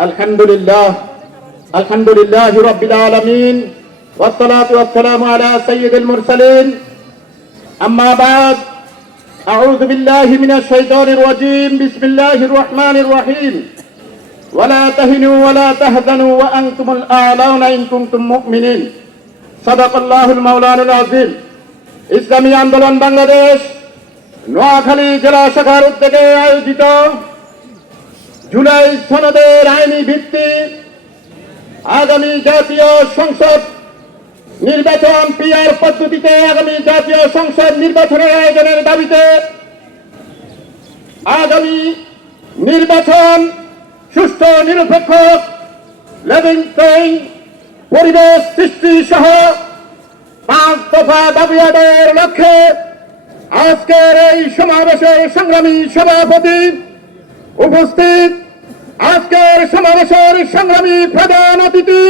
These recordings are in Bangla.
الحمد لله الحمد لله رب العالمين والصلاة والسلام على سيد المرسلين أما بعد أعوذ بالله من الشيطان الرجيم بسم الله الرحمن الرحيم ولا تهنوا ولا تهزنوا وأنتم الأعلون إن كنتم مؤمنين صدق الله المولان العظيم ইসলামী আন্দোলন বাংলাদেশ নোয়াখালী জেলা শাখার উদ্যোগে আয়োজিত জুলাই সনদের আইনি ভিত্তি, আগামী জাতীয় সংসদ নির্বাচন পিআর পদ্ধতিতে আগামী জাতীয় সংসদ নির্বাচনের আয়োজনের দাবিতে আগামী নির্বাচন সুষ্ঠু, নিরপেক্ষ লেভিং পেইং পরিবেশ সৃষ্টি সহ পাঁচ দফা দাবি আদায়ের লক্ষ্যে আজকের এই সমাবেশের সংগ্রামী সভাপতি উপস্থিত আজকের সমাবেশের সংগ্রামী প্রধান অতিথি,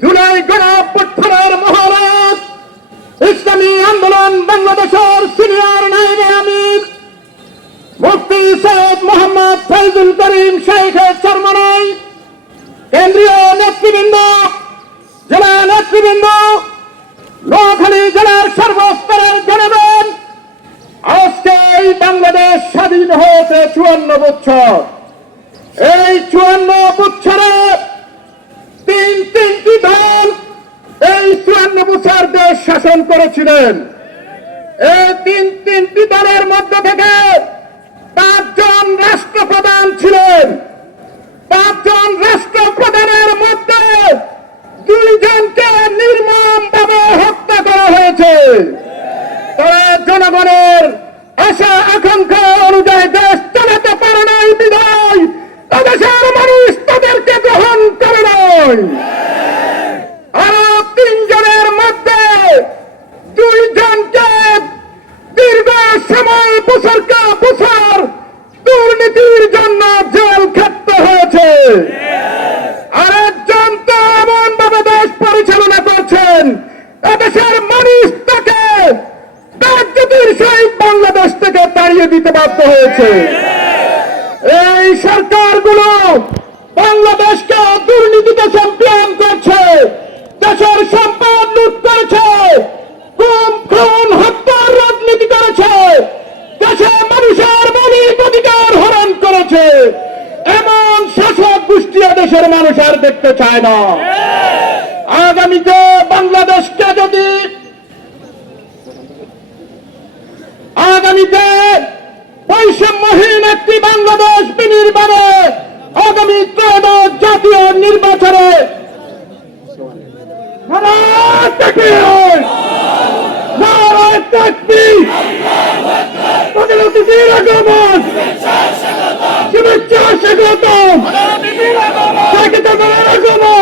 জুলাই গণঅভ্যুত্থানের মহারাজ ইসলামী আন্দোলন বাংলাদেশের সিনিয়র নাইবে আমির, মুফতি সৈয়দ মোহাম্মদ ফৈজুল করিম শেখের চরমনাই কেন্দ্রীয় নেতৃবৃন্দ, জেলা নেতৃবৃন্দ হয়েছে চুয়ান্ন বছর। এই চুয়ান্ন বছরে তিন তিনটি দল এই চুয়ান্ন বছর দেশ শাসন করেছিলেন। এই তিন তিনটি দলের মধ্যে থেকে পাঁচজন রাষ্ট্রপ্রধান ছিলেন। পাঁচজন রাষ্ট্রপ্রধানের মধ্যে দুইজনকে নির্মম ভাবে হত্যা করা হয়েছে। তারা জনগণের Aşağı akım ka onu দিতে বাধ্য হয়েছে। এই সরকারগুলো বাংলাদেশকে দুর্নীতিতে চ্যাম্পিয়ন করছে, দেশের সম্পদ লুট করেছে, খুন খুন, হত্যার রাজনীতি করেছে, দেশে মানুষের মৌলিক অধিকার হরণ করেছে। এমন শাসক গোষ্ঠী দেশের মানুষ আর দেখতে চায় না। আগামীতে বাংলাদেশকে যদি আগামীতে বৈষম্যহীন একটি বাংলাদেশ বিনির্মাণে আগামী ত্রয়োদশ জাতীয় নির্বাচনে! শুভেচ্ছা! স্বাগতমের আগমন!